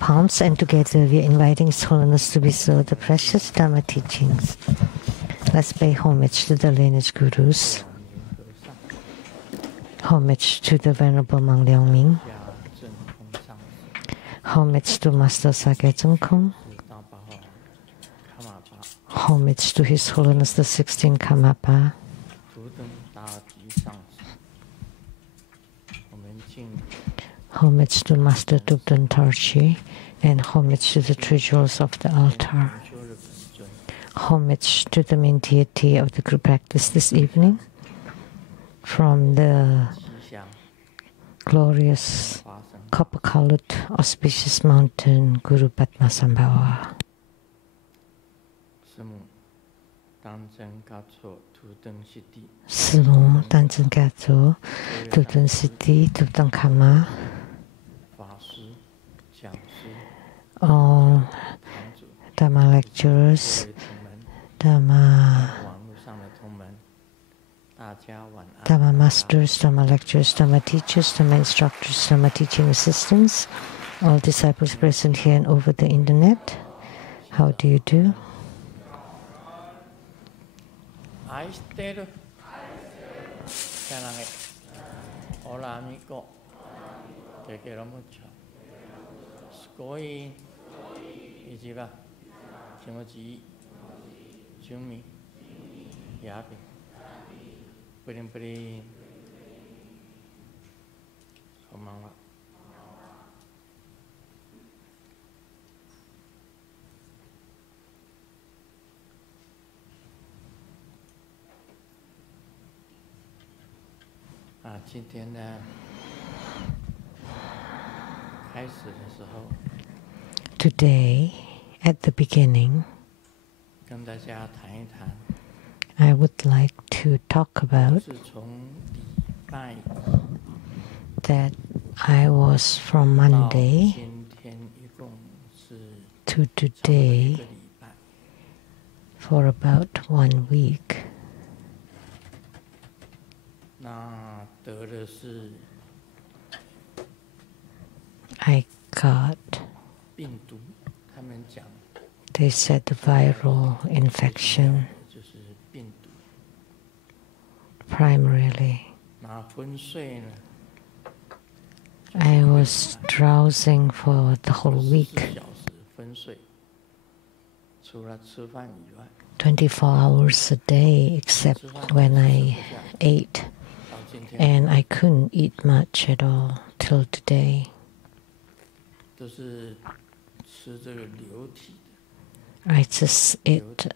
palms, and together we are inviting His Holiness to bestow the precious Dharma teachings. Let's pay homage to the lineage gurus. Homage to the Venerable Mang Liang Ming. Homage to Master Sage Zeng Kong. Homage to His Holiness the 16th Karmapa. Homage to Master Tupten Tarchi, and homage to the three jewels of the altar. Homage to the main deity of the group practice this evening from the glorious copper-colored auspicious mountain Guru Padmasambhava. Simo Tanzen Gatso, Tupten Siddhi, Tupten Kama, all Dharma lecturers, Dharma masters, Dharma lecturers, Dharma teachers, Dharma instructors, Dharma teaching assistants, all disciples present here and over the internet. How do you do? Hola amigo, te quiero mucho. Scoy, Ijiba, Chimoji, Jumi, Yabi, Prim, Komangwa. Today, at the beginning, I would like to talk about that I was from Monday to today for about 1 week. I got, they said, the viral infection, primarily. I was drowsing for the whole week, 24 hours a day, except when I ate. And I couldn't eat much at all till today. I just ate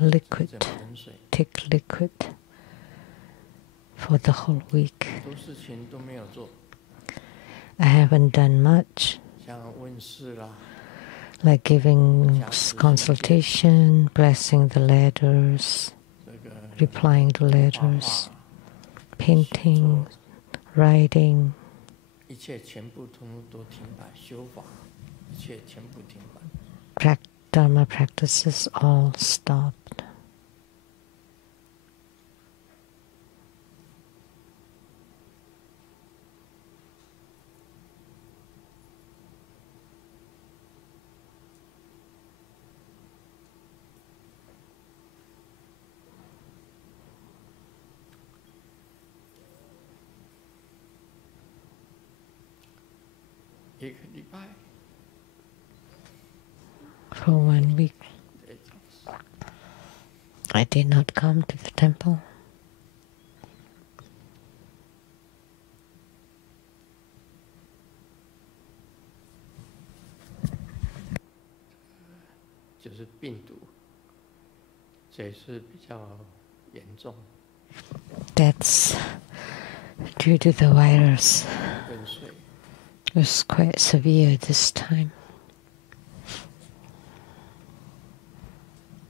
liquid, thick liquid, for the whole week. I haven't done much, like giving consultation, blessing the letters, replying to letters, painting, writing. Dharma practices all stopped. For 1 week, I did not come to the temple. That's due to the virus. It was quite severe this time.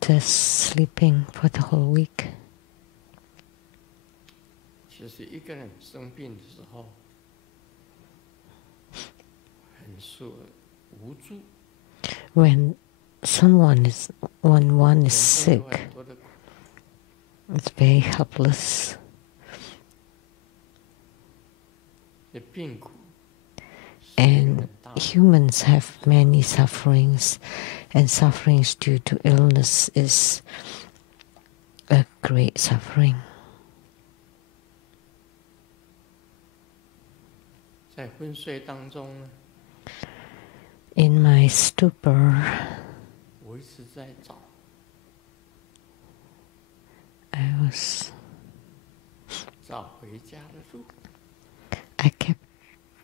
Just sleeping for the whole week. When one is sick, it's very helpless. And humans have many sufferings, and sufferings due to illness is a great suffering. 在昏睡当中呢， In my stupor, 我一直在找， I was 找回家的路。 I kept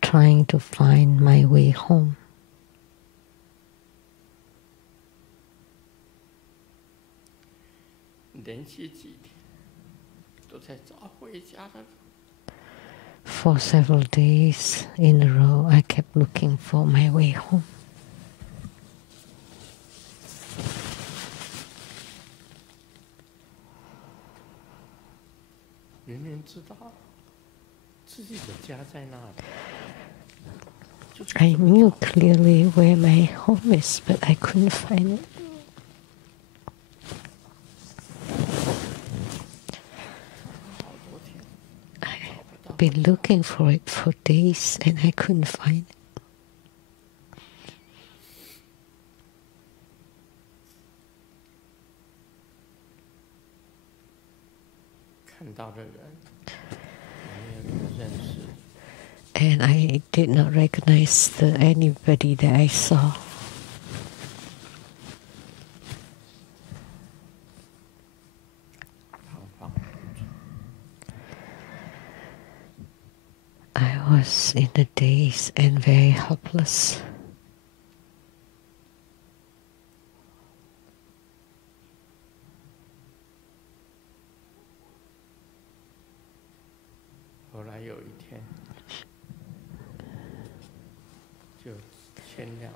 trying to find my way home. 连续几天都在找回家的路。 For several days in a row, I kept looking for my way home. 明明知道自己的家在那里， I knew clearly where my home is, but I couldn't find it. 好多天 I've been looking for it for days and I couldn't find it. 看到的人，我没有认识。 And I did not recognize anybody that I saw. 彷徨无助， I was in a daze and very helpless. 后来有一天，就前2天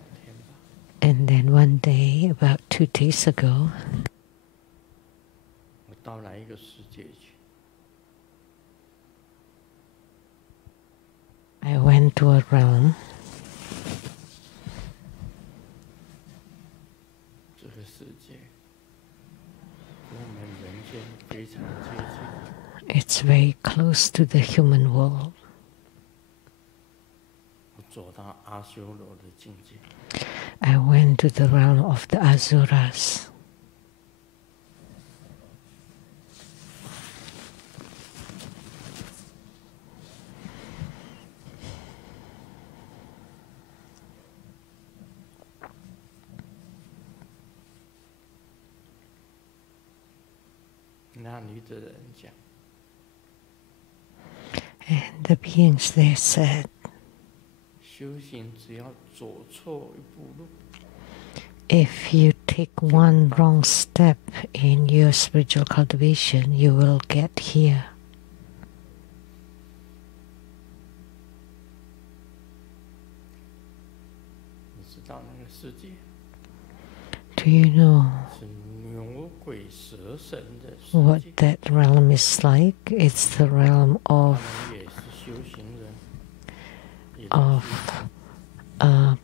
吧， And then one day, about 2 days ago, 我到了一个世界去， I went to a realm. 这个世界跟我们人间非常接近。 It's very close to the human world. 我走到阿修罗的境界， I went to the realm of the Asuras. 那里的人讲， And the beings there said, 修行只要走错一步路， if you take one wrong step in your spiritual cultivation, you will get here. 你知道那个世界 Do you know 是牛鬼蛇神的世 what 界， that realm is like? It's the realm 他 of 们也是修行人，也 of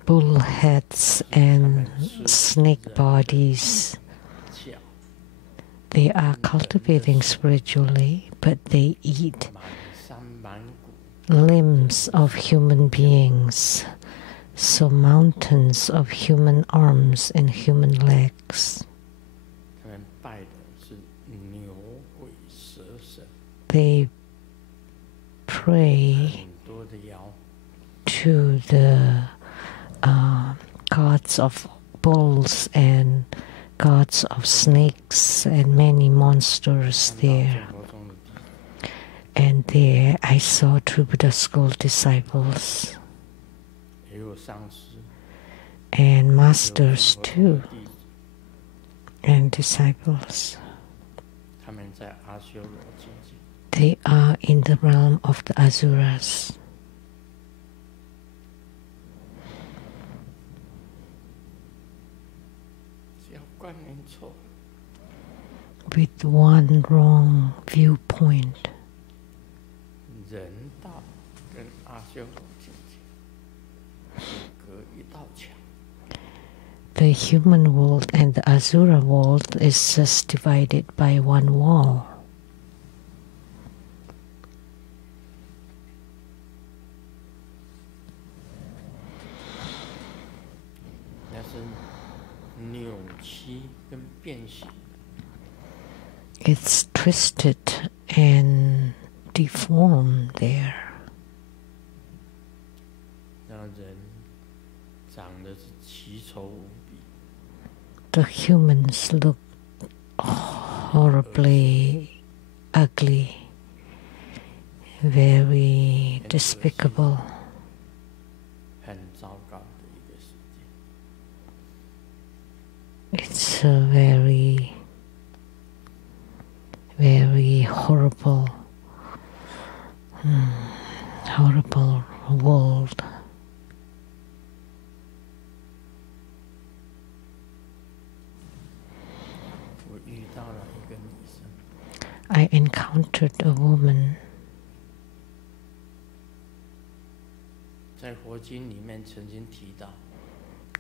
bullheads and snake bodies. 脚 They are cultivating spiritually, but they eat 满山满谷， limbs of human beings, so mountains of human arms and human legs. 他们拜的是牛鬼蛇神， They pray 很多的妖， to the gods of bulls and gods of snakes and many monsters 看到 there. 生活中的弟子， And there I saw true Buddha school disciples 也有上师， and 也有 masters 生活中 too 的弟子， and disciples. 他们在阿修罗境界。 They are in the realm of the Asuras. 只要观念错了， With one wrong viewpoint, 人道跟阿修罗境界隔一道墙， the human world and the Asura world is just divided by one wall. It's twisted and deformed there. The humans look horribly ugly, very despicable. It's a very, very horrible, horrible world. I encountered a woman.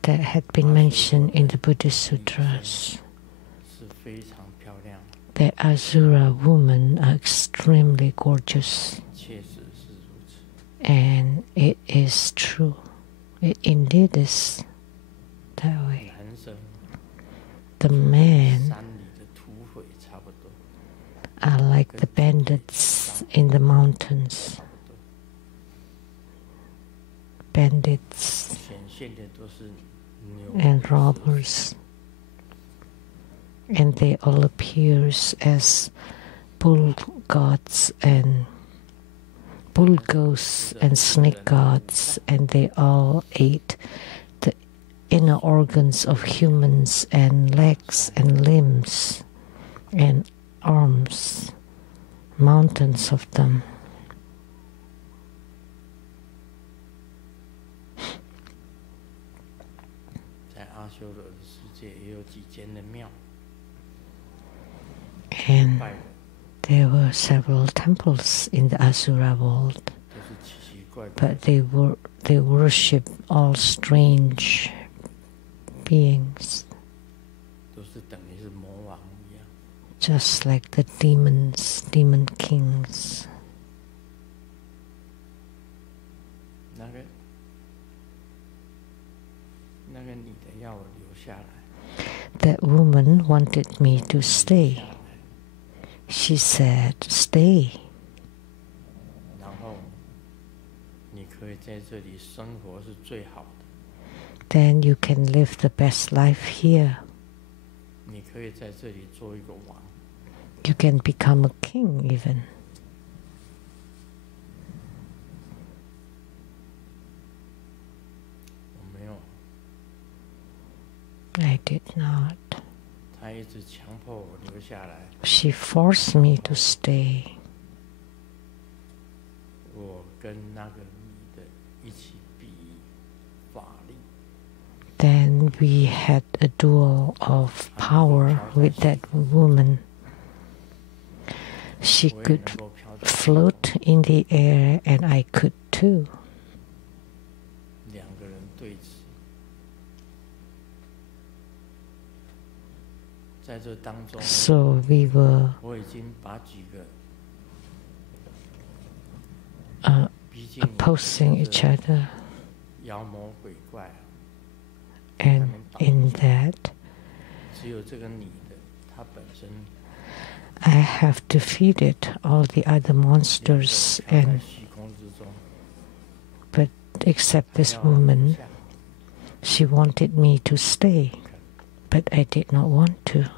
That had been mentioned in the Buddhist sutras. The Asura women are extremely gorgeous. And it is true. It indeed is that way. The men are like the bandits in the mountains. Bandits and robbers. And they all appear as bull gods and bull ghosts and snake gods, and they all ate the inner organs of humans and legs and limbs and arms, mountains of them. And there were several temples in the Asura world, but they worship all strange beings, just like the demons, demon kings. That woman wanted me to stay. She said, "Stay. Then you can live the best life here. You can become a king even." I did not. She forced me to stay. Then we had a duel of power with that woman. She could float in the air, and I could too. So we were opposing each other. And in that, I have defeated all the other monsters, but except this woman, she wanted me to stay, but I did not want to.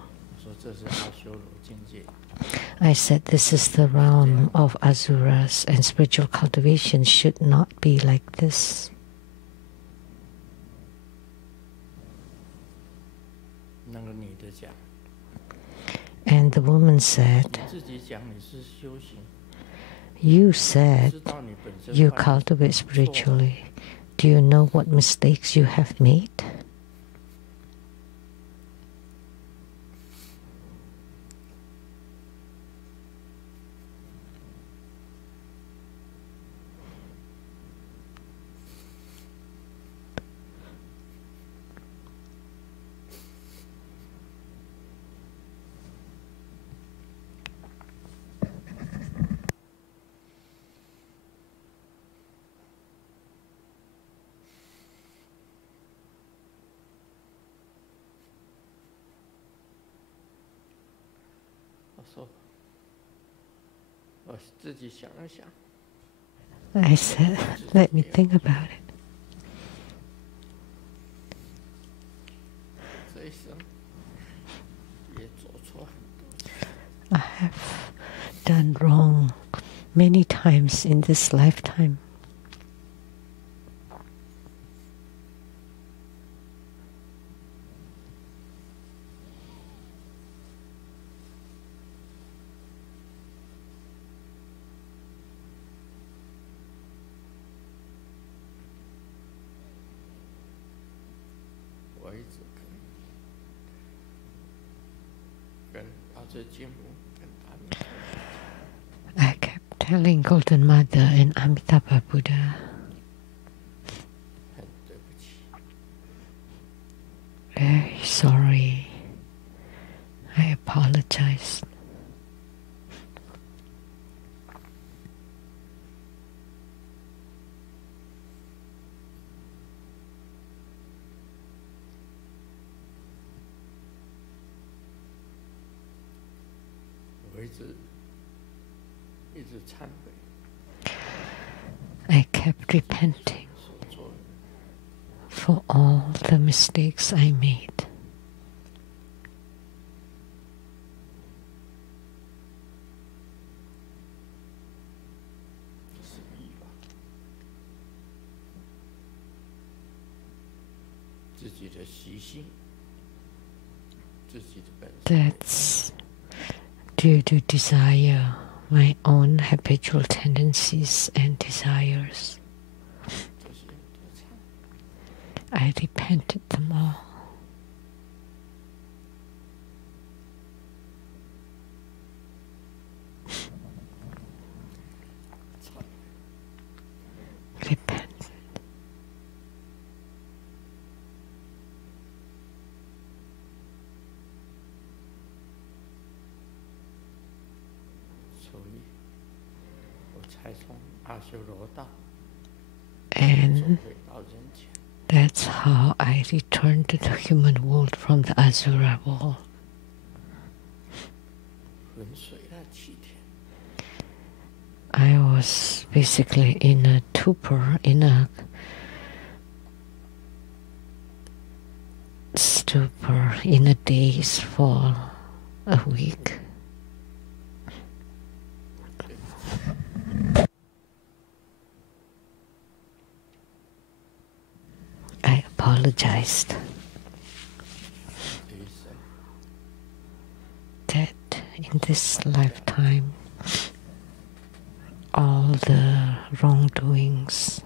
I said, this is the realm of Asuras, and spiritual cultivation should not be like this. And the woman said, "You said you cultivate spiritually. Do you know what mistakes you have made?" I said, let me think about it. I have done wrong many times in this lifetime. I kept telling Golden Mother and Amitabha Buddha, very sorry, I apologize. I kept repenting for all the mistakes I made. That's due to desire, my own habitual tendencies and desires. I repented them all. Repent. And that's how I returned to the human world from the Asura world. I was basically in a stupor, in a daze for a week. I apologized that in this lifetime all the wrongdoings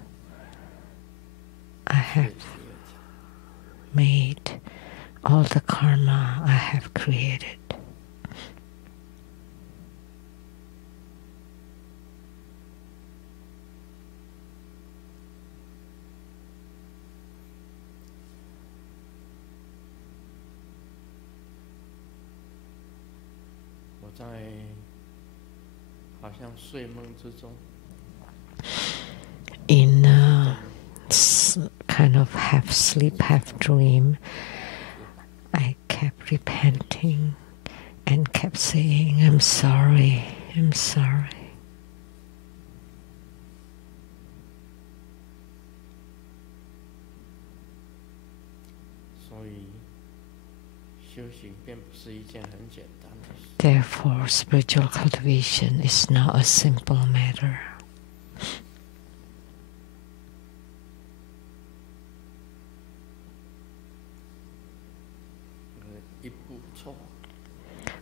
I have made, all the karma I have created, in a kind of half sleep, half dream, I kept repenting and kept saying, I'm sorry, I'm sorry. Therefore, spiritual cultivation is not a simple matter.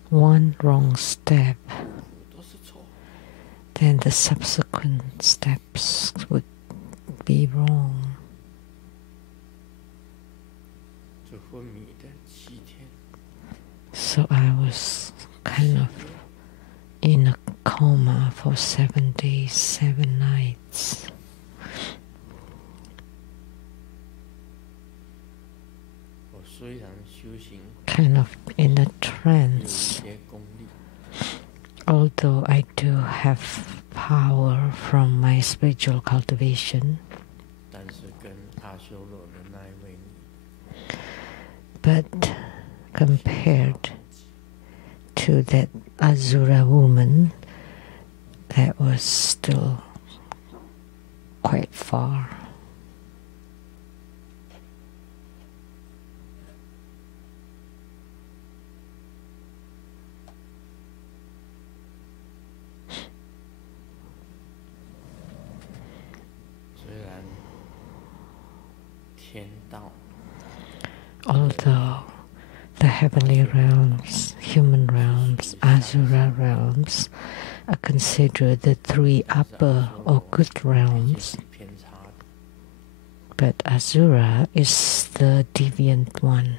One wrong step, then the subsequent steps would be wrong. So I was kind of in a coma for 7 days, 7 nights. Kind of in a trance. Although I do have power from my spiritual cultivation, but compared to that Asura woman, that was still quite far. Although the heavenly realms, human realms, Asura realms are considered the three upper or good realms, but Asura is the deviant one.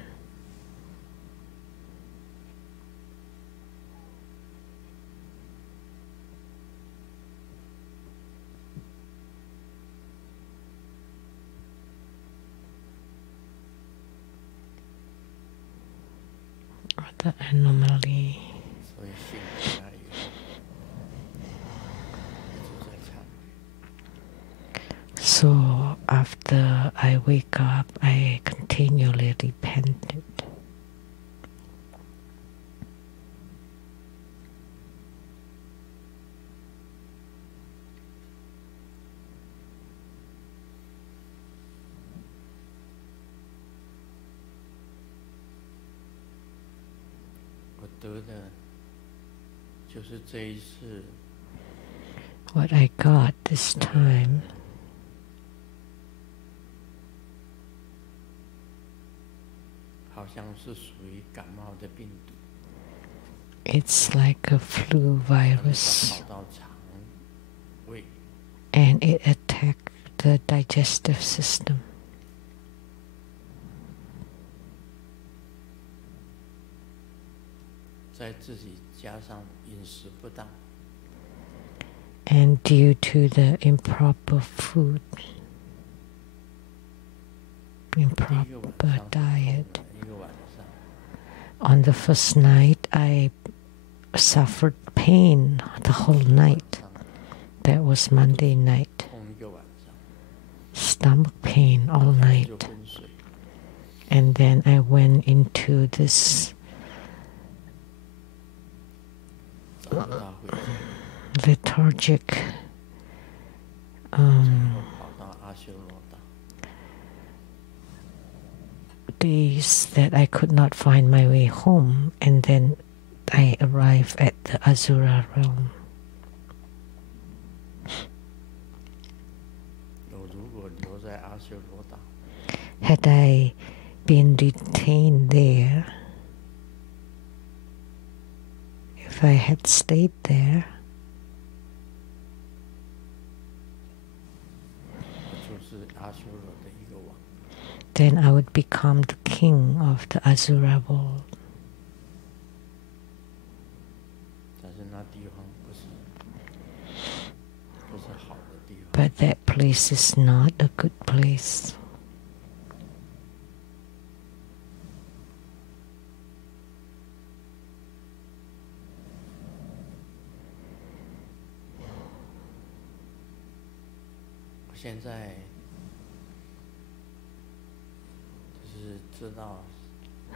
The anomaly. So after I wake up, I continually repented. What I got this time it's like a flu virus, and it attacked the digestive system. And due to the improper food, improper diet, on the first night I suffered pain the whole night. That was Monday night. Stomach pain all night. And then I went into this lethargic days that I could not find my way home, and then I arrived at the Asura realm. Had I been detained there, if I had stayed there, then I would become the king of the Asura world. But that place is not a good place.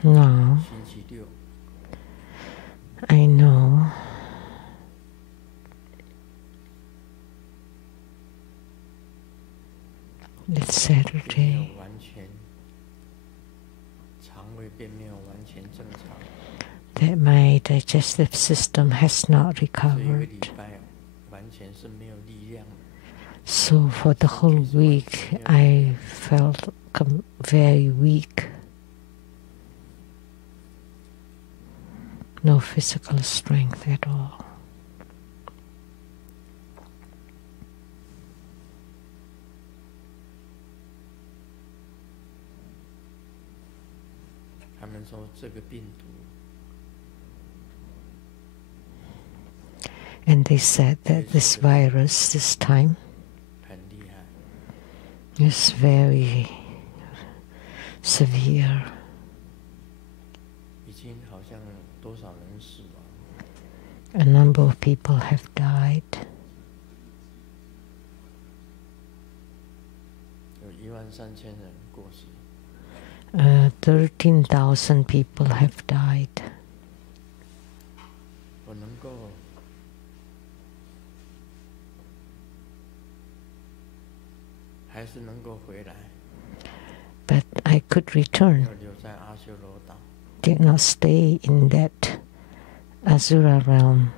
Now, I know it's Saturday. That my digestive system has not recovered. So for the whole week, I felt very weak. No physical strength at all. And they said that this virus this time is very severe. A number of people have died. 13,000 people have died. 我能够还是能够回来。 But I could return, 留在阿修罗岛。 did not stay in that Asura realm.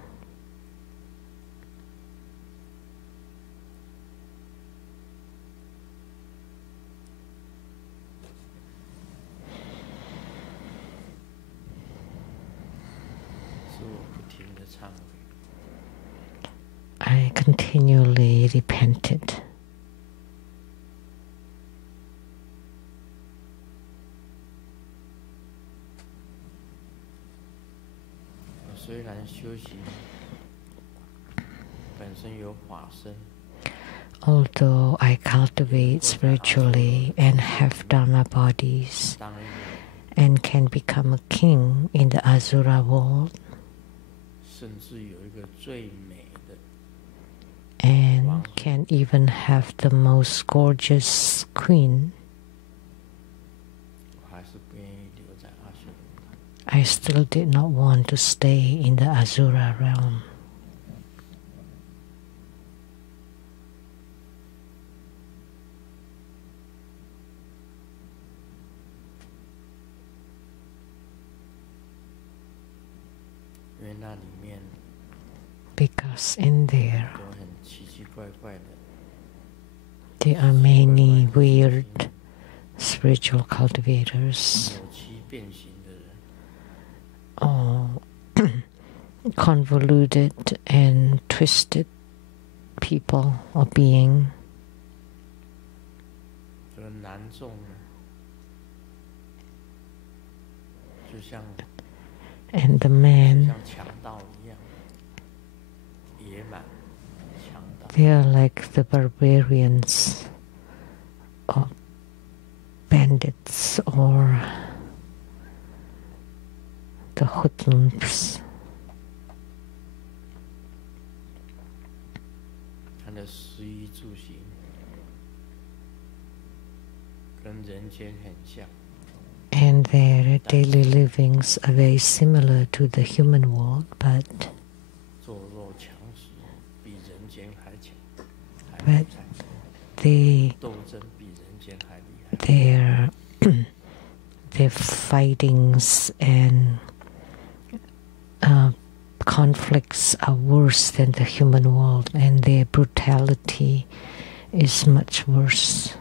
I continually repented. 虽然修行本身有法身， Although I cultivate spiritually and have Dharma bodies and can become a king in the Asura world, 甚至有一个最美的 and can even have the most gorgeous queen, 我还是不愿意留在阿修罗岛。 I still did not want to stay in the Asura realm. 因为那里面 Because in there 都很奇奇怪怪的， there are many weird spiritual cultivators, 扭曲变形的人， or convoluted and twisted people or being. 这个男众呢，就像 And the man, 像强盗一样，野蛮强盗。 they are like the barbarians or bandits or the hoodlums. 他的食衣住行跟人间很像， And their daily livings are very similar to the human world, but 弱肉强食，比人间还强，还 but 厉害， they 斗争比人间还厉害。 their fightings and conflicts are worse than the human world, and their brutality is much worse.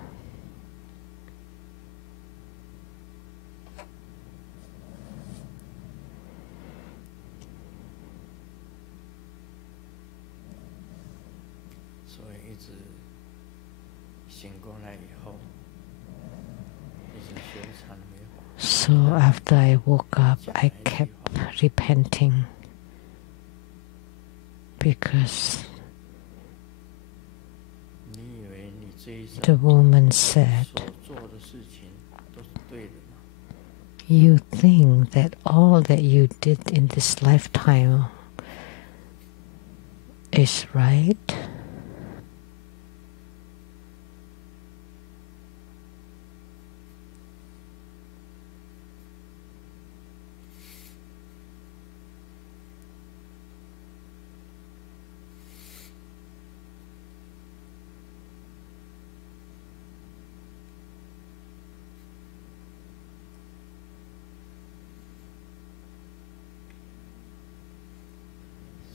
所以一直醒过来以后，一直修禅没法。 So after I woke up, I kept repenting because 你以为你这一生 the woman said, 所做的事情都是对的吗？ "You think that all that you did in this lifetime is right?"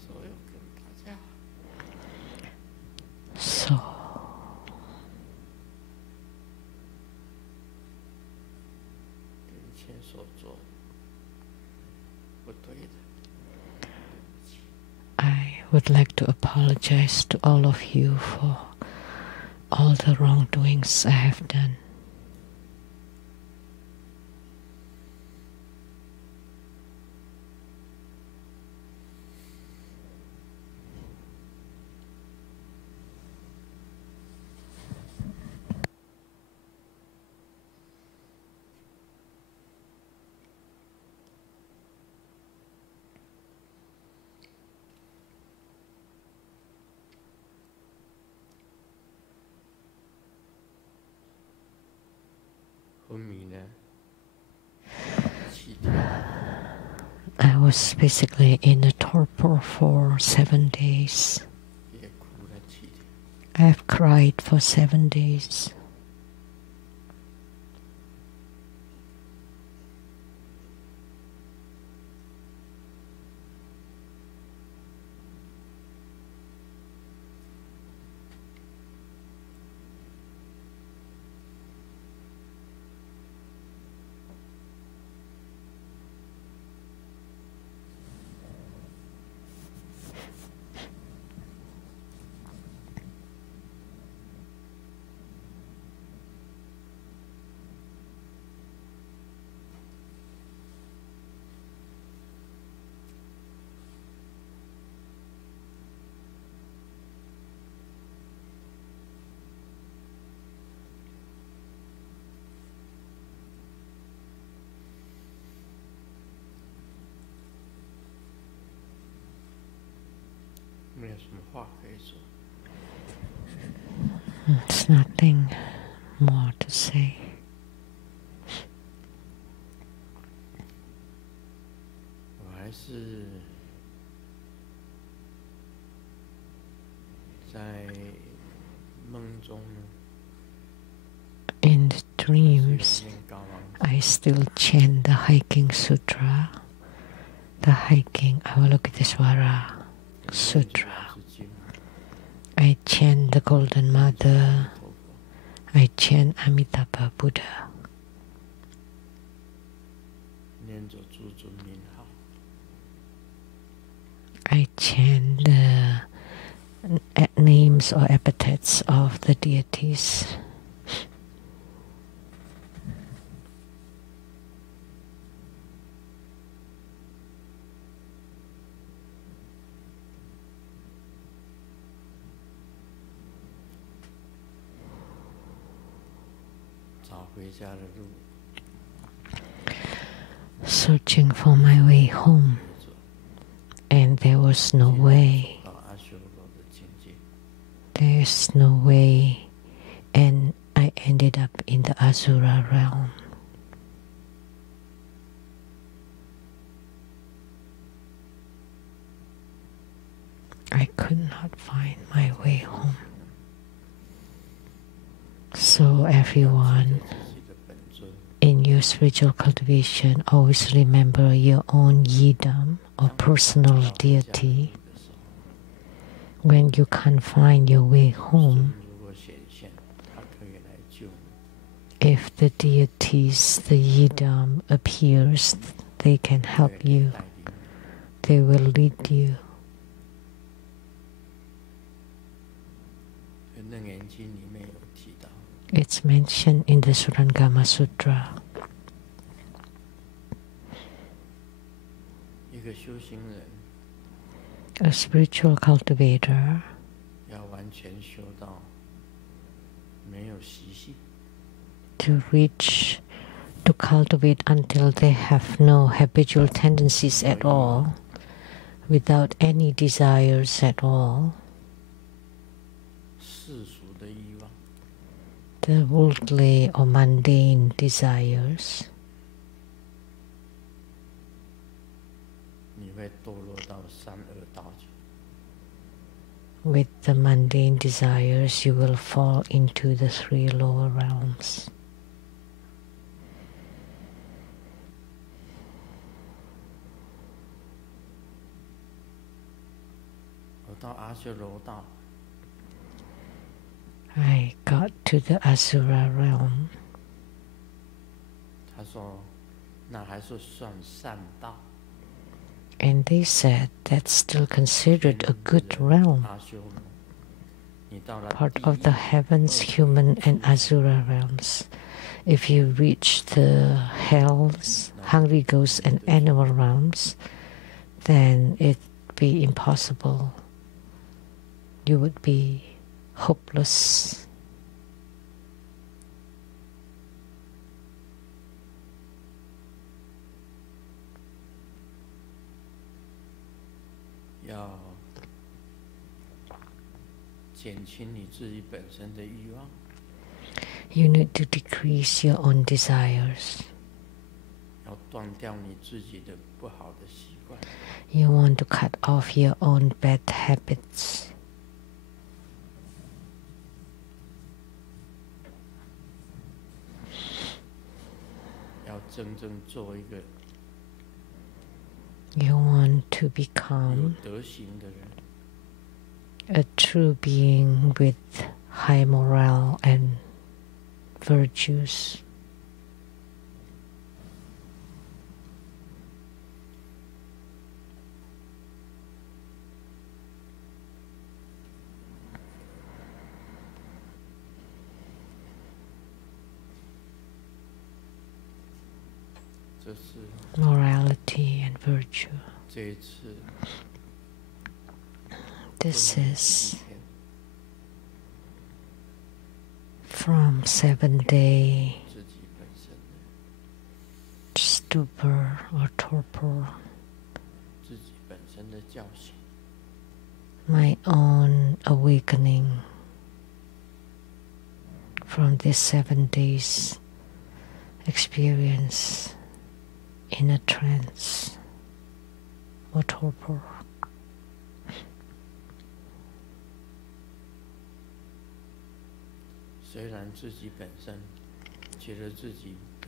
所以我跟大家 So 对以前所做不对的，对不起。 I would like to apologize to all of you for all the wrongdoings I have done. was basically in a torpor for 7 days. I have cried for 7 days. There's nothing more to say. In the dreams, I still chant the Hiking Sutra, the Hiking Avalokitesvara Sutra. I chant the Golden Mother. I chant Amitabha Buddha. I chant the names or epithets of the deities. Searching for my way home, and there was no way. There's no way, and I ended up in the Asura realm. I could not find my way home. So everyone, in your spiritual cultivation, always remember your own yidam or personal deity. When you can't find your way home, if the deities, the yidam appears, they can help you. They will lead you. It's mentioned in the Surangama Sutra. A spiritual cultivator to reach, to cultivate until they have no habitual tendencies at all, without any desires at all. The worldly or mundane desires, with the mundane desires you will fall into the 3 lower realms. I got to the Asura realm. And they said that's still considered a good realm, part of the heavens, human and Asura realms. If you reach the hells, hungry ghosts and animal realms, then it'd be impossible. You would be hopeless. You need to decrease your own desires. You want to cut off your own bad habits. You want to become a true being with high morale and virtues. Morality and virtue. This is from 7-day stupor or torpor, my own awakening from this 7 days experience in a trance or torpor.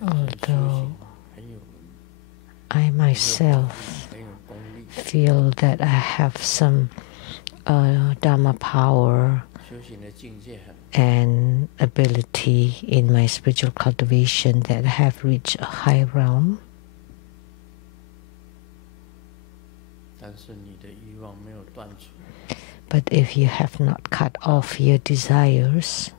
Although I myself feel that I have some Dharma power and ability in my spiritual cultivation, that I have reached a high realm, but if you have not cut off your desires,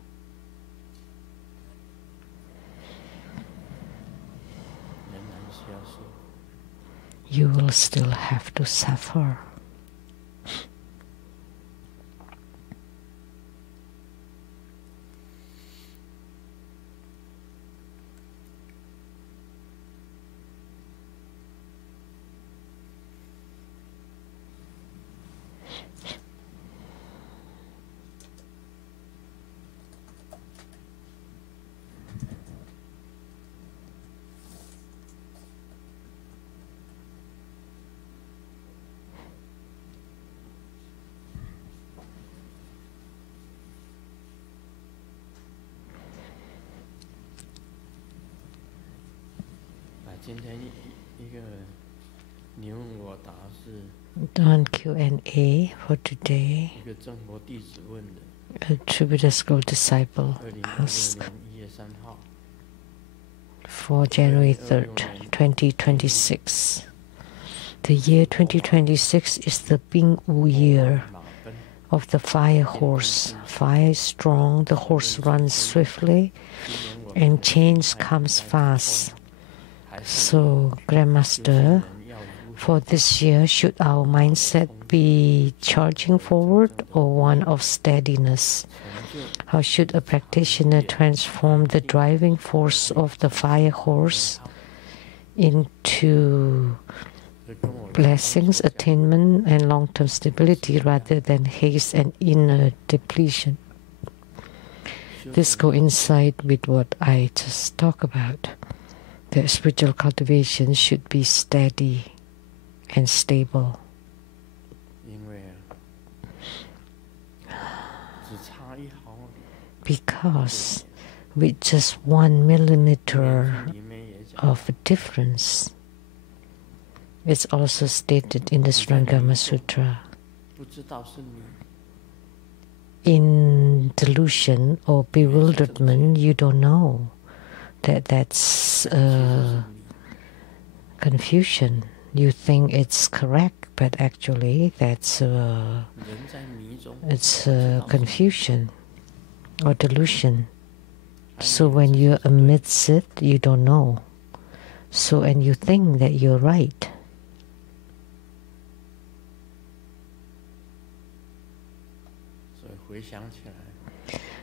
you will still have to suffer. On Q&A for today, a Tribute School disciple asked for January 3rd, 2026. The year 2026 is the Bing Wu year of the fire horse. Fire is strong, the horse runs swiftly, and change comes fast. So, Grandmaster, for this year, should our mindset be charging forward or one of steadiness? How should a practitioner transform the driving force of the fire horse into blessings, attainment, and long-term stability rather than haste and inner depletion? This coincides with what I just talked about. The spiritual cultivation should be steady and stable. Because with just 1 millimeter of a difference, it's also stated in the Surangama Sutra, in delusion or bewilderment, you don't know that that's confusion. You think it's correct, but actually that's it's confusion or delusion. So when you're amidst it, you don't know. So, and you think that you're right.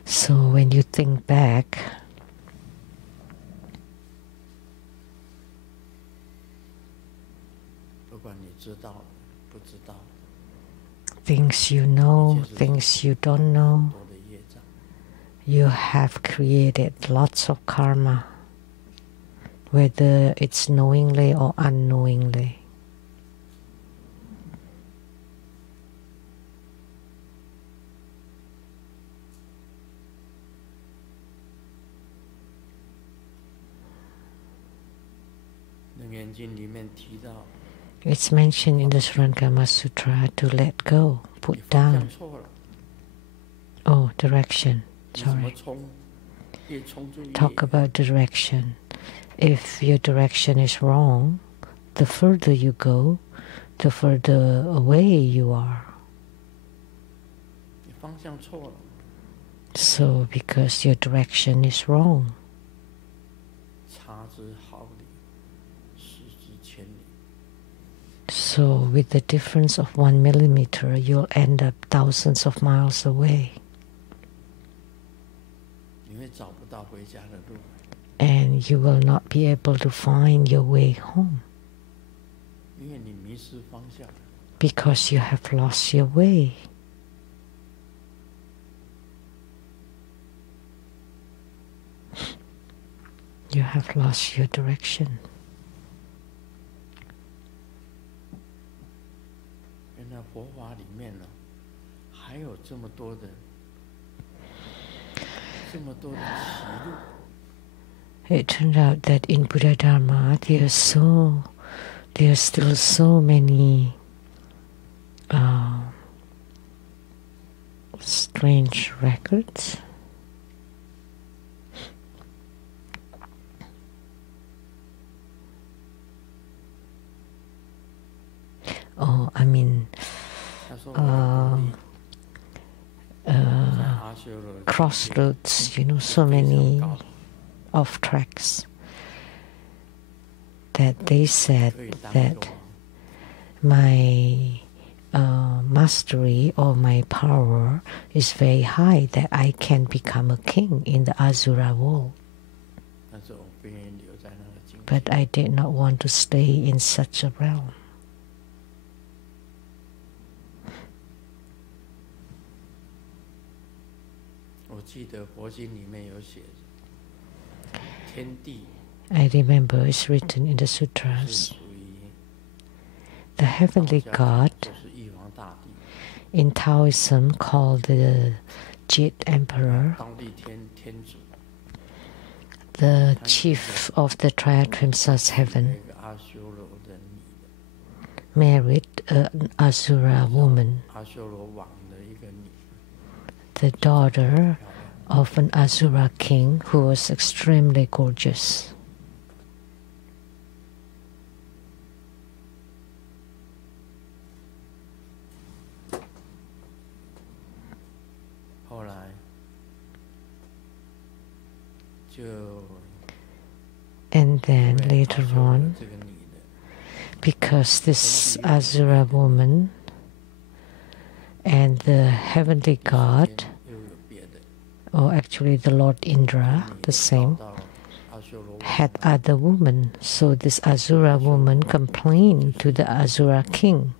So when you think back, things you know, things you don't know, you have created lots of karma whether it's knowingly or unknowingly. It's mentioned in the Surangama Sutra to let go, put down. Oh, direction. Sorry. Talk about direction. If your direction is wrong, the further you go, the further away you are. So, because your direction is wrong, so with the difference of 1 millimeter, you'll end up thousands of miles away. And you will not be able to find your way home because you have lost your way. You have lost your direction. It turned out that in Buddha Dharma there are still so many strange records. Oh, I mean, crossroads, so many off tracks that they said that my mastery or my power is very high, that I can become a king in the Asura world. But I did not want to stay in such a realm. I remember it's written in the sutras. The heavenly God, in Taoism called the Jit Emperor, the chief of the Triadvimsa's heaven, married an Asura woman, the daughter of an Asura king who was extremely gorgeous. And then later on, because this Asura woman and the heavenly God, or actually the Lord Indra, the same, had other women. So this Asura woman complained to the Asura king.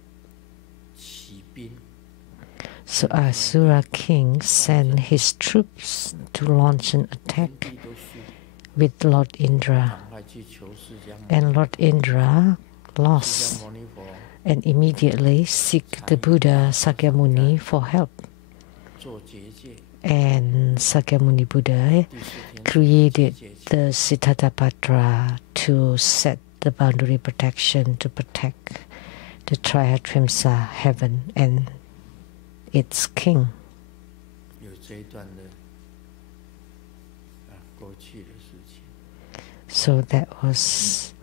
So Asura king sent his troops to launch an attack with Lord Indra. And Lord Indra lost and immediately seek the Buddha Sakyamuni for help. And Sakyamuni Buddha created the Siddhartapatra to set the boundary protection to protect the Triadvimsa heaven and its king. So that was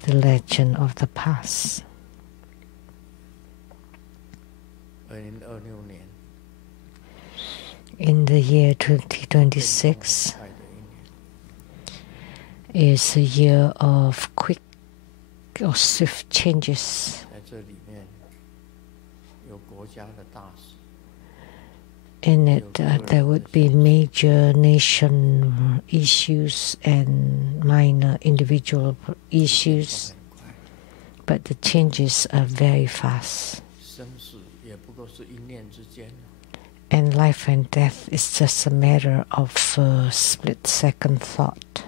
the legend of the past. In the year 2026 is a year of quick or swift changes. In it, there would be major nation issues and minor individual issues, but the changes are very fast. And life and death is just a matter of a split-second thought.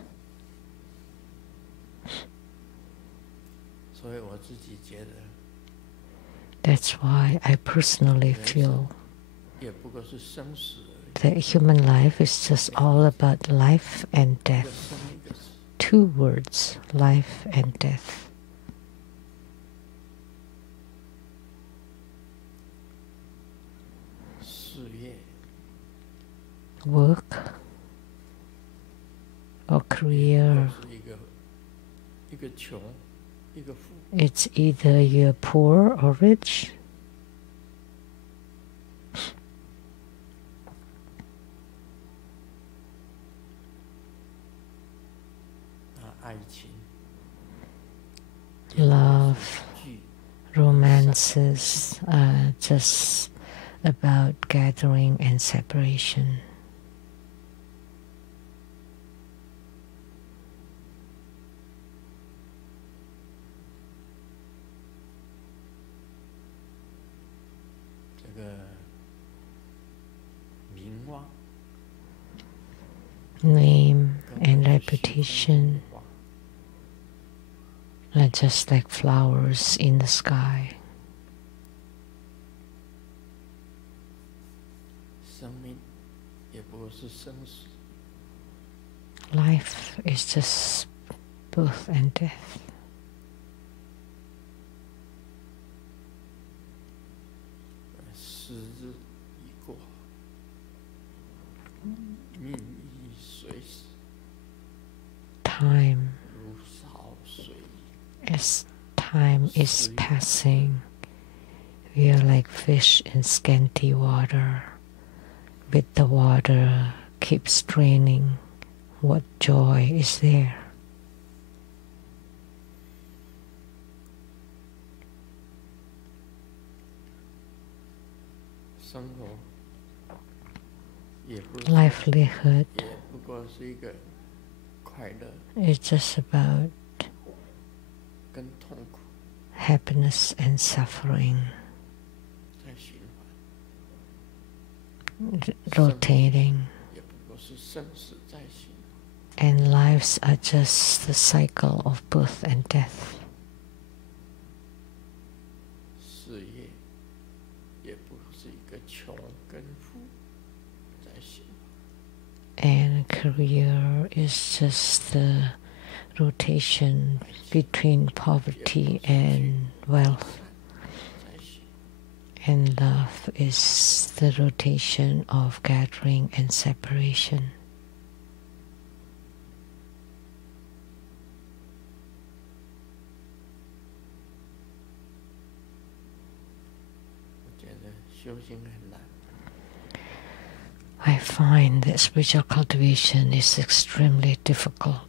That's why I personally feel that human life is just all about life and death. 2 words, life and death. Work or career, it's either you're poor or rich. Love, romances are just about gathering and separation. Name and reputation are just like flowers in the sky. Life is just birth and death. Time, as time is passing, we are like fish in scanty water. With the water keeps draining, what joy is there? Livelihood is just about happiness and suffering, rotating, and lives are just the cycle of birth and death. And career is just the rotation between poverty and wealth. And love is the rotation of gathering and separation. I find that spiritual cultivation is extremely difficult.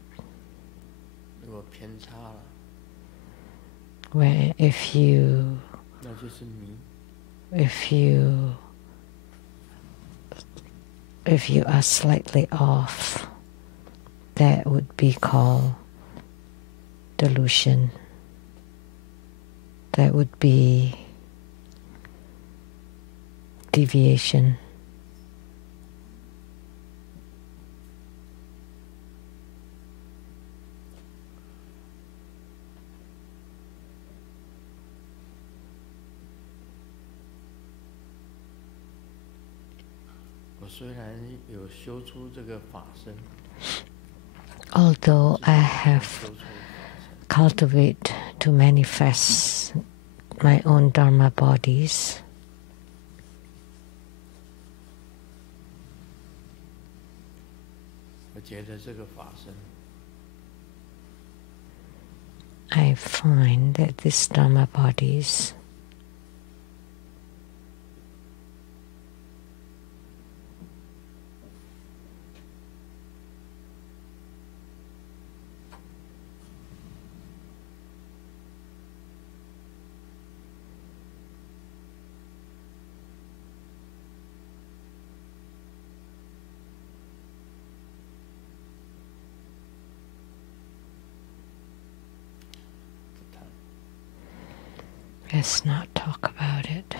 Where if you are slightly off, that would be called delusion. That would be deviation. Although I have cultivated to manifest my own Dharma bodies, I find that these Dharma bodies let's not talk about it.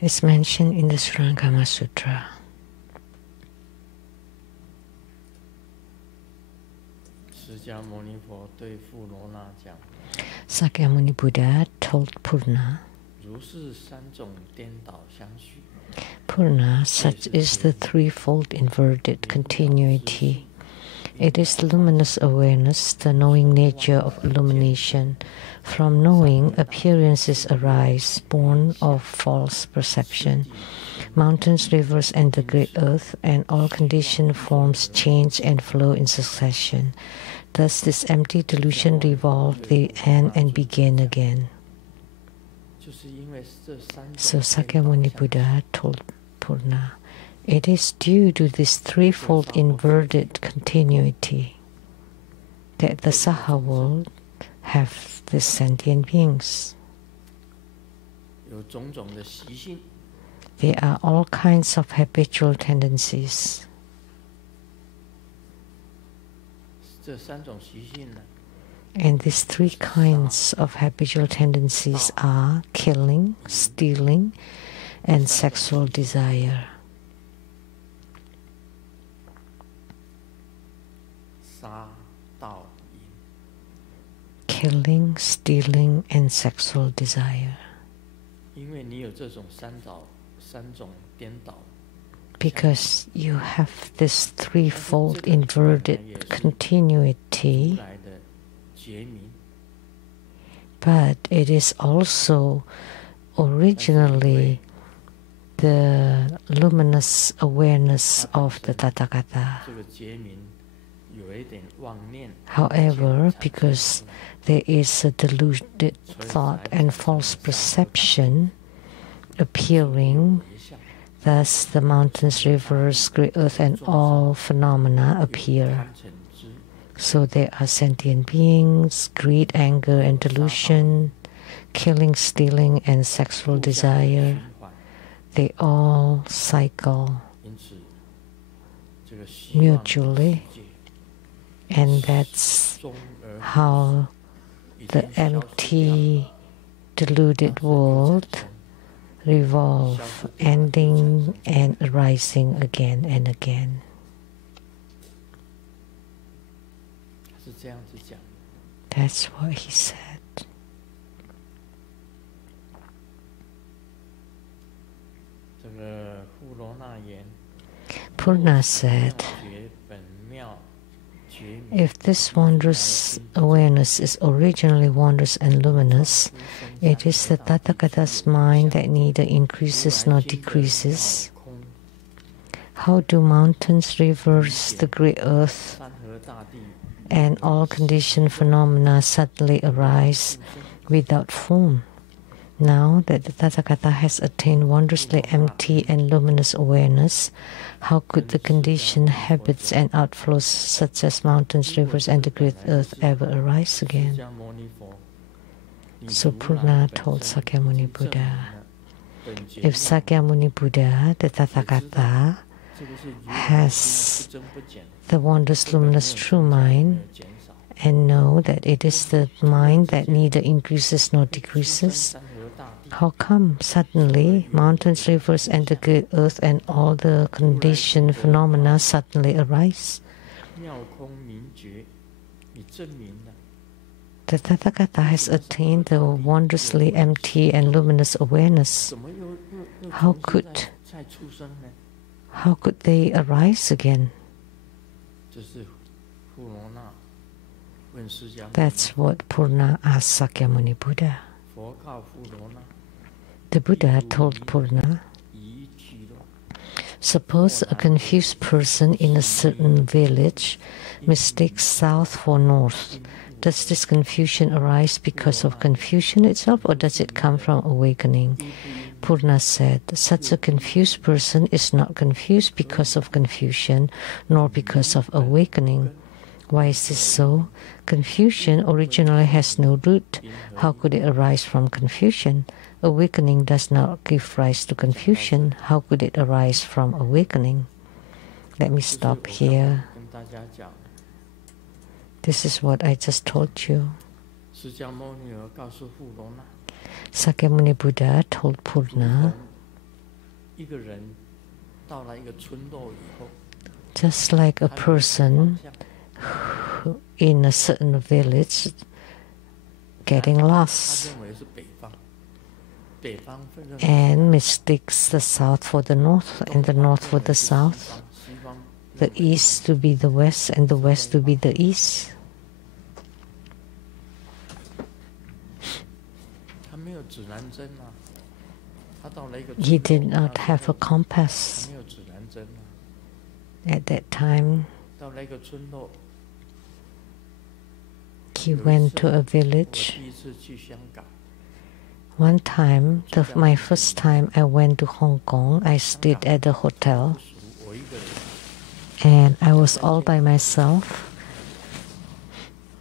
It's mentioned in the Surangama Sutra. Sakyamuni Buddha told Purna, Purna, such is the threefold inverted continuity. It is luminous awareness, the knowing nature of illumination. From knowing, appearances arise, born of false perception. Mountains, rivers, and the great earth, and all conditioned forms change and flow in succession. Thus this empty delusion revolve, they end and begin again. So Sakyamuni Buddha told Purna, it is due to this threefold inverted continuity that the Saha world have these sentient beings. There are all kinds of habitual tendencies. And these three kinds of habitual tendencies are killing, stealing, and sexual desire. Killing, stealing, and sexual desire. Because you have this threefold inverted continuity, but it is also originally the luminous awareness of the Tathagata. However, because there is a deluded thought and false perception appearing, thus the mountains, rivers, great earth, and all phenomena appear. So there are sentient beings, greed, anger, and delusion, killing, stealing, and sexual desire. They all cycle mutually, and that's how the empty, deluded world revolve, ending and arising again and again. That's what he said. Purna said, if this wondrous awareness is originally wondrous and luminous, it is the Tathagata's mind that neither increases nor decreases. How do mountains, rivers, the great earth, and all conditioned phenomena suddenly arise without form? Now that the Tathagata has attained wondrously empty and luminous awareness, how could the conditioned habits and outflows such as mountains, rivers, and the great earth ever arise again? So Purna told Sakyamuni Buddha, if Sakyamuni Buddha, the Tathagata, has the wondrous luminous true mind, and know that it is the mind that neither increases nor decreases, how come suddenly mountains, rivers, and the great earth and all the conditioned phenomena suddenly arise? The Tathagata has attained the wondrously empty and luminous awareness. How could they arise again? That's what Purna asked Sakyamuni Buddha. The Buddha told Purna, suppose a confused person in a certain village mistakes south for north. Does this confusion arise because of confusion itself, or does it come from awakening? Purna said, such a confused person is not confused because of confusion, nor because of awakening. Why is this so? Confusion originally has no root. How could it arise from confusion? Awakening does not give rise to confusion. How could it arise from awakening? Let me stop here. This is what I just told you. Sakyamuni Buddha told Purna, just like a person in a certain village getting lost and mistakes the south for the north and the north for the south, the east to be the west and the west to be the east. He did not have a compass at that time. He went to a village. One time, my first time I went to Hong Kong, I stayed at a hotel and I was all by myself,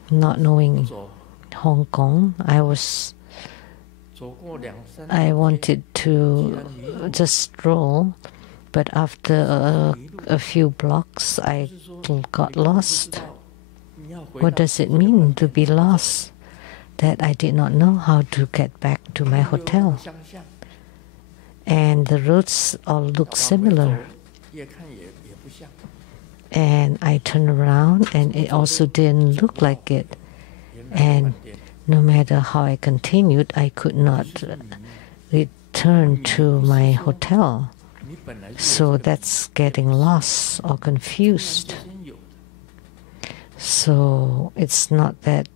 not knowing Hong Kong. I wanted to just stroll, but after a few blocks I got lost. What does it mean to be lost? That I did not know how to get back to my hotel. And the roads all look similar. And I turned around and it also didn't look like it. And no matter how I continued, I could not return to my hotel. So that's getting lost or confused. So it's not that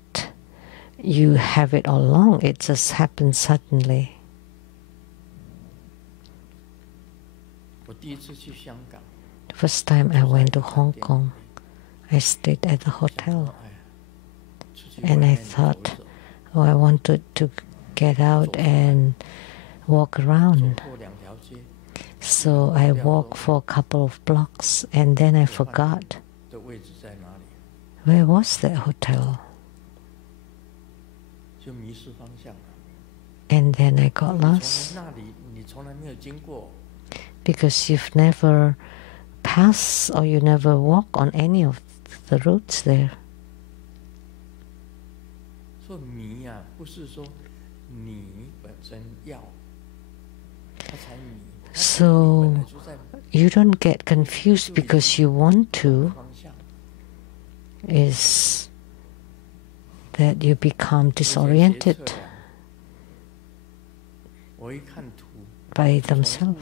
you have it all along, it just happens suddenly. The first time I went to Hong Kong, I stayed at the hotel. And I thought, oh, I wanted to get out and walk around. So I walked for a couple of blocks and then I forgot. Where was that hotel? And then I got lost. Because you've never passed or you never walk on any of the roads there. So you don't get confused because you want to. Is that you become disoriented by themselves.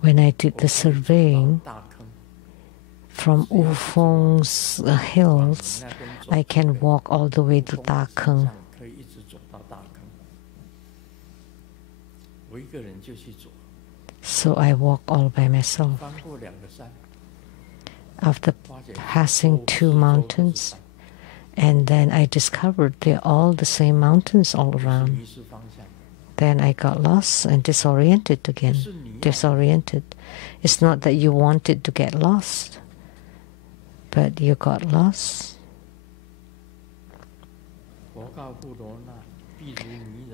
When I did the surveying from Wufeng's hills, I can walk all the way to Da Keng. So I walk all by myself. After passing 2 mountains, and then I discovered they're all the same mountains all around. Then I got lost and disoriented again. Disoriented. It's not that you wanted to get lost, but you got lost.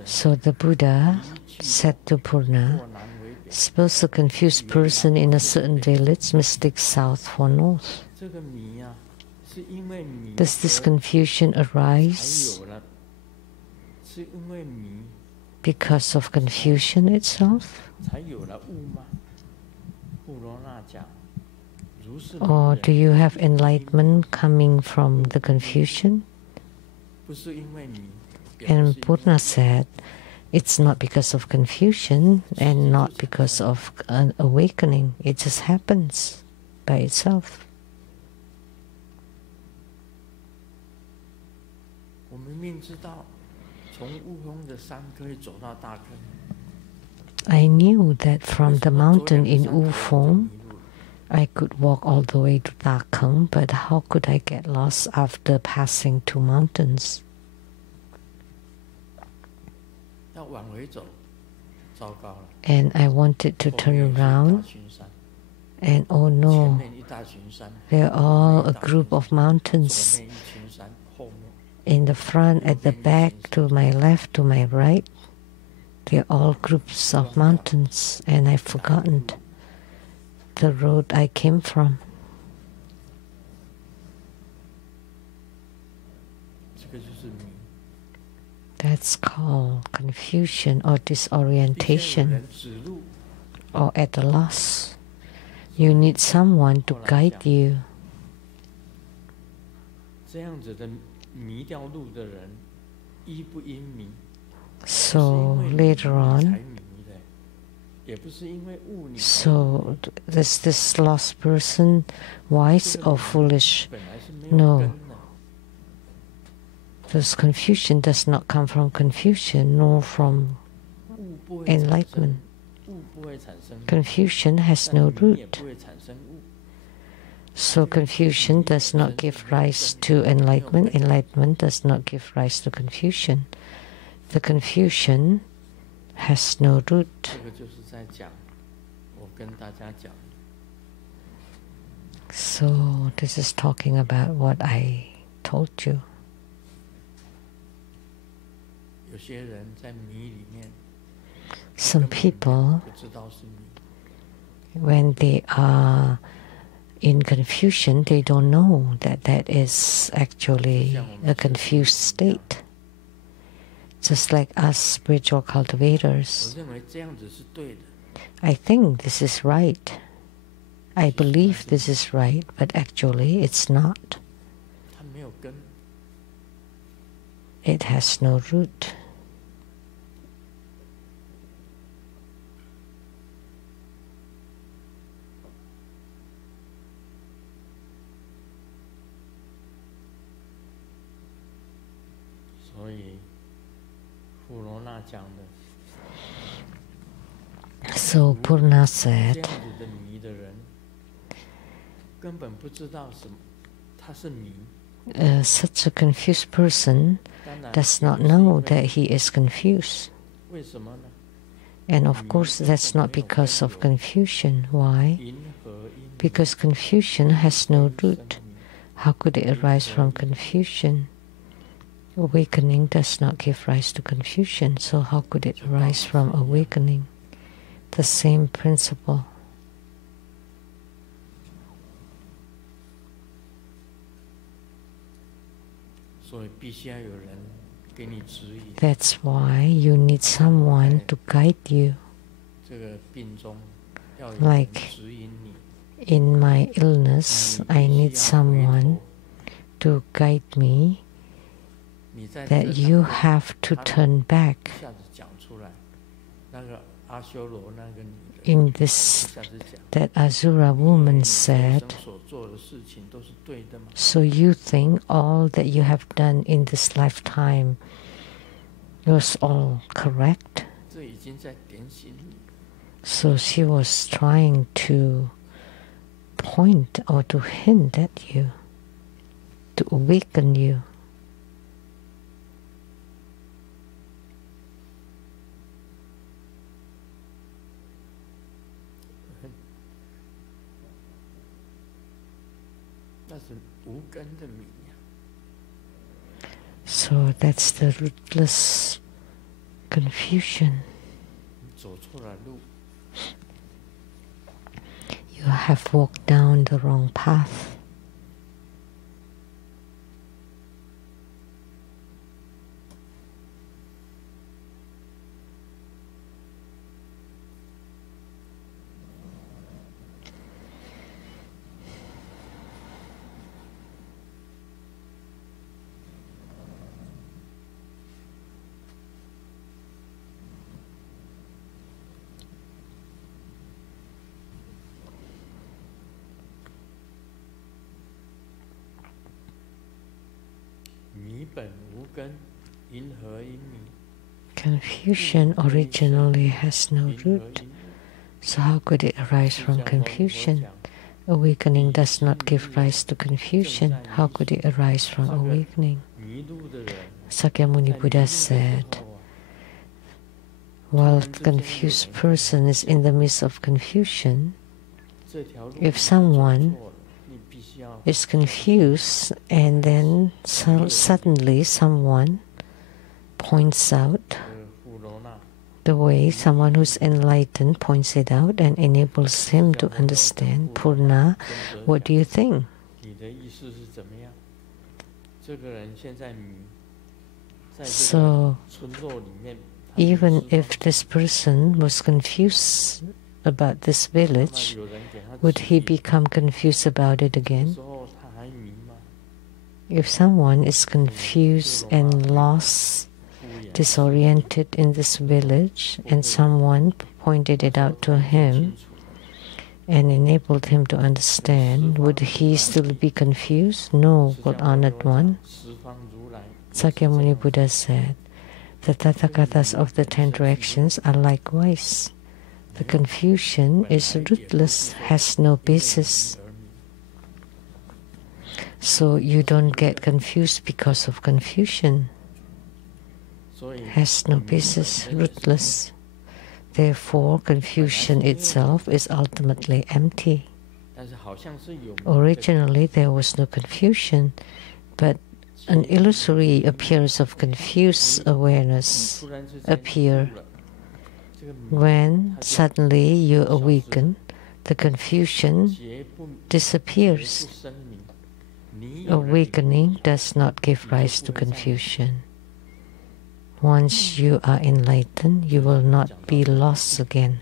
So the Buddha said to Purna, suppose a confused person in a certain village mistakes south for north. Does this confusion arise because of confusion itself? Or do you have enlightenment coming from the confusion? And Purna said, it's not because of confusion and not because of an awakening. It just happens by itself. I knew that from the mountain in Wufeng, I could walk all the way to Da Keng, but how could I get lost after passing 2 mountains? And I wanted to turn around, and oh no, they're all a group of mountains. In the front, at the back, to my left, to my right, they're all groups of mountains, and I've forgotten the road I came from. That's called confusion or disorientation or at a loss. You need someone to guide you. So later on, so is this lost person wise or foolish? No. This confusion does not come from confusion nor from enlightenment. Confusion has no root. So confusion does not give rise to enlightenment. Enlightenment does not give rise to confusion. The confusion has no root. So this is talking about what I told you. Some people, when they are in confusion, they don't know that that is actually a confused state. Just like us spiritual cultivators. I think this is right. I believe this is right, but actually it's not. It has no root. So Purna said, such a confused person does not know that he is confused. And of course that's not because of confusion. Why? Because confusion has no root. How could it arise from confusion? Awakening does not give rise to confusion, so how could it arise from awakening? The same principle. That's why you need someone to guide you. Like in my illness, I need someone to guide me that you have to turn back. In this, that Asura woman said, so you think all that you have done in this lifetime was all correct? So she was trying to point or to hint at you, to awaken you. So that's the rootless confusion. You have walked down the wrong path. Confusion originally has no root, so how could it arise from confusion? Awakening does not give rise to confusion. How could it arise from awakening? Sakyamuni Buddha said, while the confused person is in the midst of confusion, if someone is confused and then suddenly someone points out the way, someone who's enlightened points it out and enables him to understand, Purna, what do you think? So even if this person was confused about this village, would he become confused about it again? If someone is confused and lost, disoriented in this village, and someone pointed it out to him and enabled him to understand, would he still be confused? No, good honored one. Sakyamuni Buddha said, the Tathagatas of the 10 directions are likewise. The confusion is rootless, has no basis. So you don't get confused because of confusion. Has no basis, rootless. Therefore, confusion itself is ultimately empty. Originally, there was no confusion, but an illusory appearance of confused awareness appear. When suddenly you awaken, the confusion disappears. Awakening does not give rise to confusion. Once you are enlightened, you will not be lost again.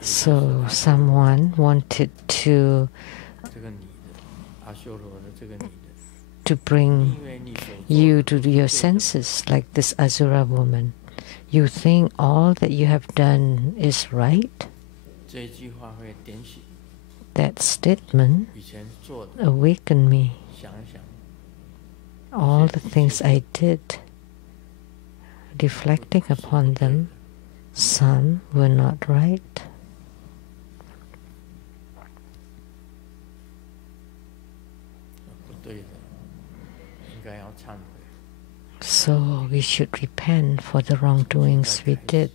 So someone wanted to bring you to your senses, like this Asura woman. You think all that you have done is right? That statement awakened me. All the things I did, reflecting upon them, some were not right. So we should repent for the wrongdoings we did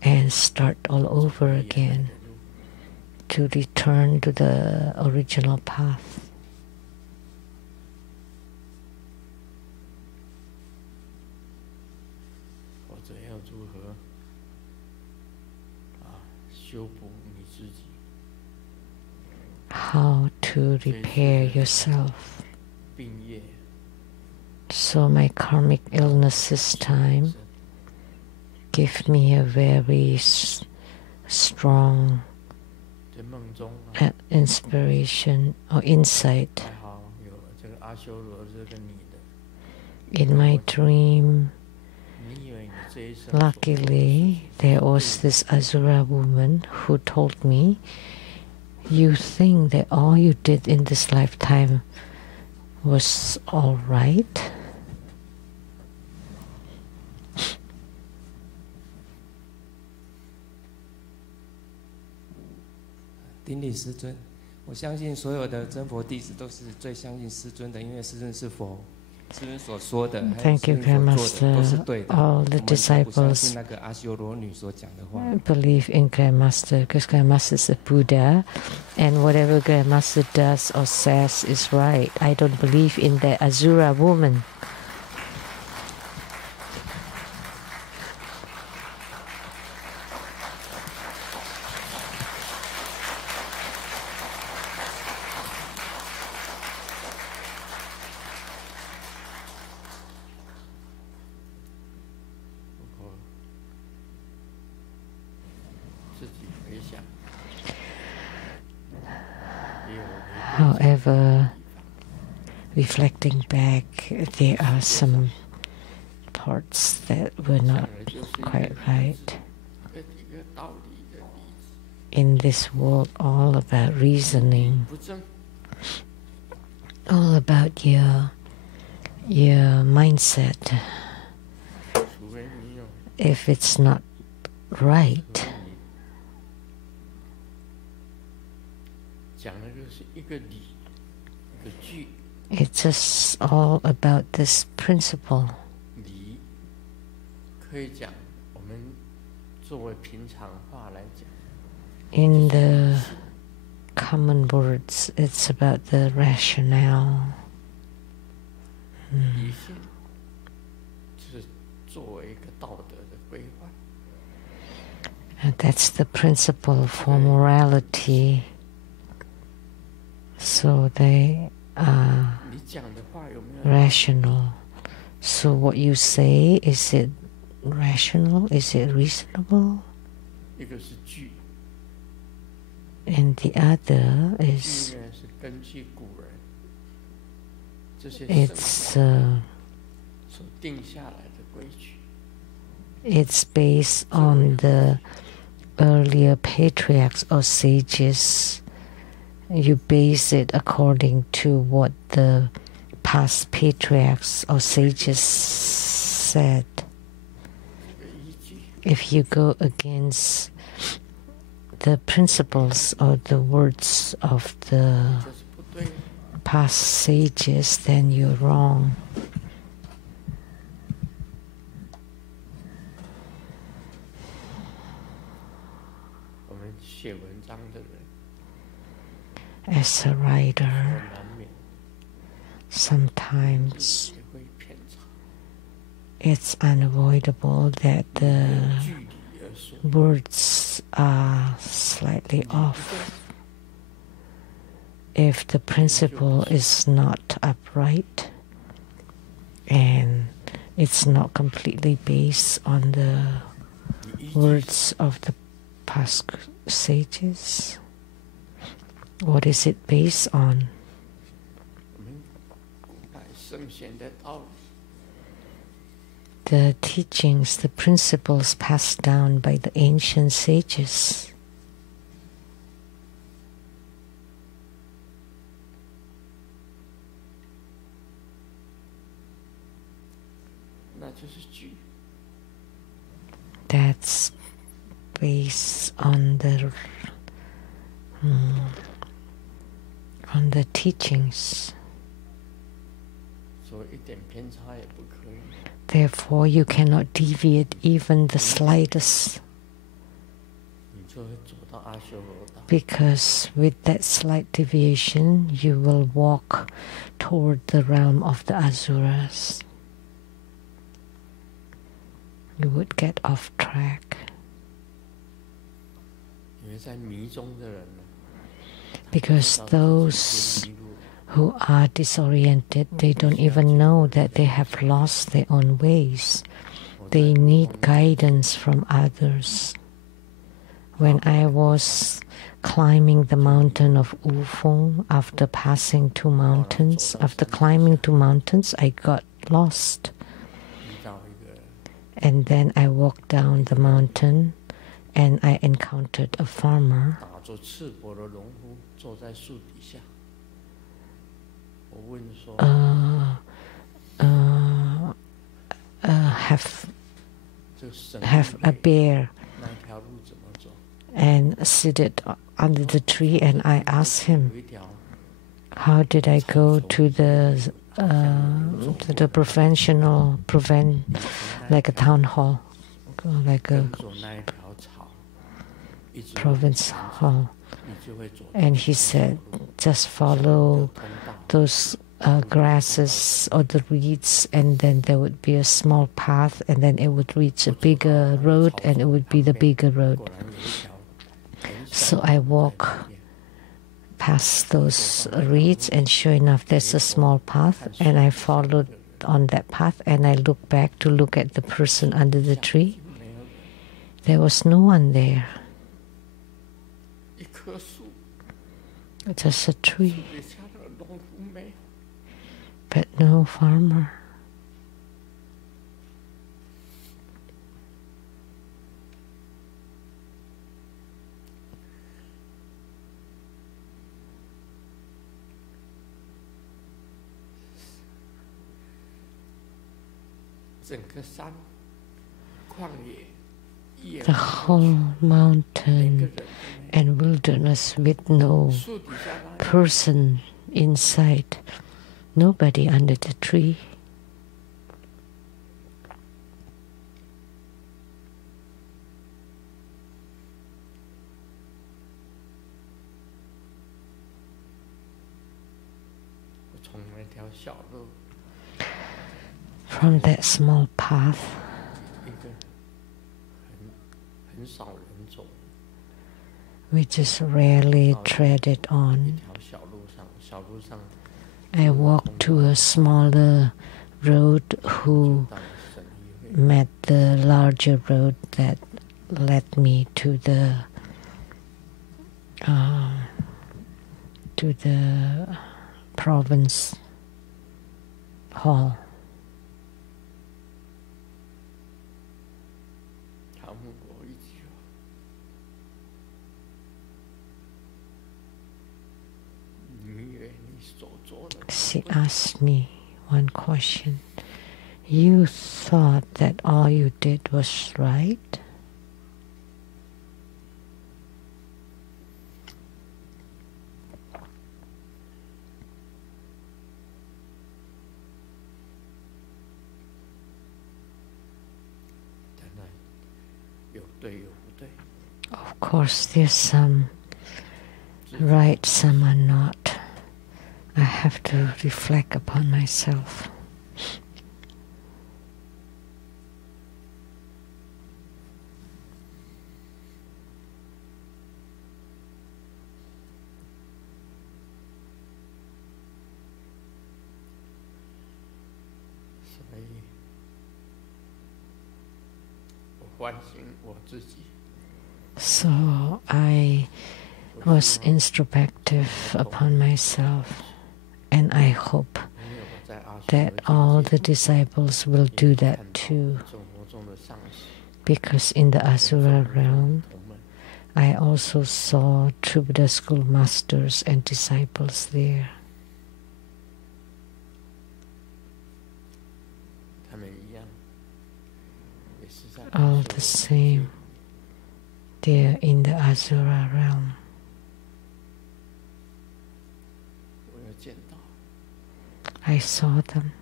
and start all over again to return to the original path. How to repair yourself. So my karmic illness this time gave me a very strong inspiration or insight. In my dream, luckily, there was this Asura woman who told me, you think that all you did in this lifetime was all right?顶礼师尊，我相信所有的真佛弟子都是最相信师尊的，因为师尊是佛，师尊所说的，还有师尊所做的都是对的。All the 我们不相信 disciples 那个阿修罗女所讲的话。believe in Grandmaster because Grandmaster is a Buddha, and whatever Grandmaster does or says is right. I don't believe in the Asura woman. However, reflecting back, there are some parts that were not quite right. In this world, all about reasoning, all about your mindset. If it's not right, it's just all about this principle. In the common words, it's about the rationale. And that's the principle for morality. So they are rational. So what you say, is it rational? Is it reasonable? And the other is it's based on the earlier patriarchs or sages. You base it according to what the past patriarchs or sages said. If you go against the principles or the words of the past sages, then you're wrong. As a writer, sometimes it's unavoidable that the words are slightly off. If the principle is not upright and it's not completely based on the words of the past sages, what is it based on? The teachings, the principles passed down by the ancient sages. That's based on the teachings. Therefore, you cannot deviate even the slightest, because with that slight deviation, you will walk toward the realm of the Asuras. You would get off track. Because those who are disoriented, they don't even know that they have lost their own ways. They need guidance from others. When I was climbing the mountain of Wufeng, after passing 2 mountains, after climbing 2 mountains, I got lost. And then I walked down the mountain and I encountered a farmer. Have a bear and seated under the tree, and I asked him, how did I go to the like a town hall, like a province hall? And he said, just follow those grasses or the reeds, and then there would be a small path, and then it would reach a bigger road, and it would be the bigger road. So I walk past those reeds, and sure enough, there's a small path, and I followed on that path, and I looked back to look at the person under the tree. There was no one there. Just a tree, but no farmer. The whole mountain and wilderness with no person inside, nobody under the tree. From that small path, We just rarely tread it on. I walked to a smaller road who met the larger road that led me to the province hall. She asked me one question. You thought that all you did was right? Of course, there's some right, some are not. I have to reflect upon myself. So I was introspective upon myself, and I hope that all the disciples will do that too. Because in the Asura realm, I also saw true Buddha school masters and disciples there. All the same, they're in the Asura realm. I saw them.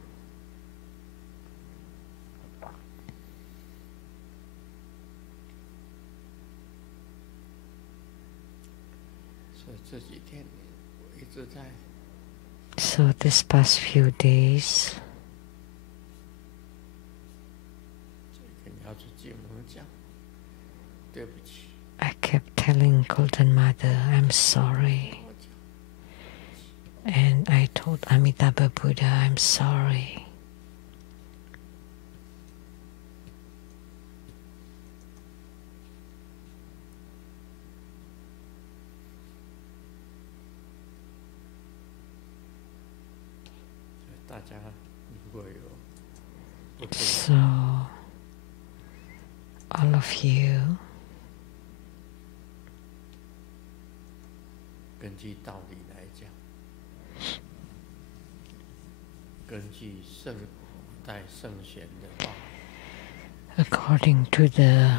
So this past few days, I kept telling Golden Mother, I'm sorry. And I told Amitabha Buddha, I'm sorry. So, all of you, according to the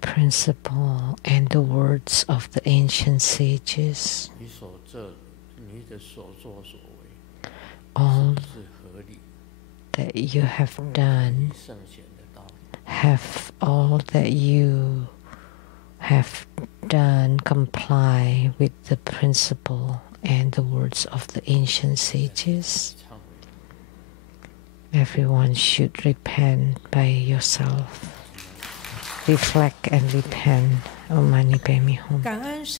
principle and the words of the ancient sages, all that you have done, have all that you have done comply with the principle and the words of the ancient sages. Everyone should repent by yourself. Reflect and repent. Om Mani Padme Hum.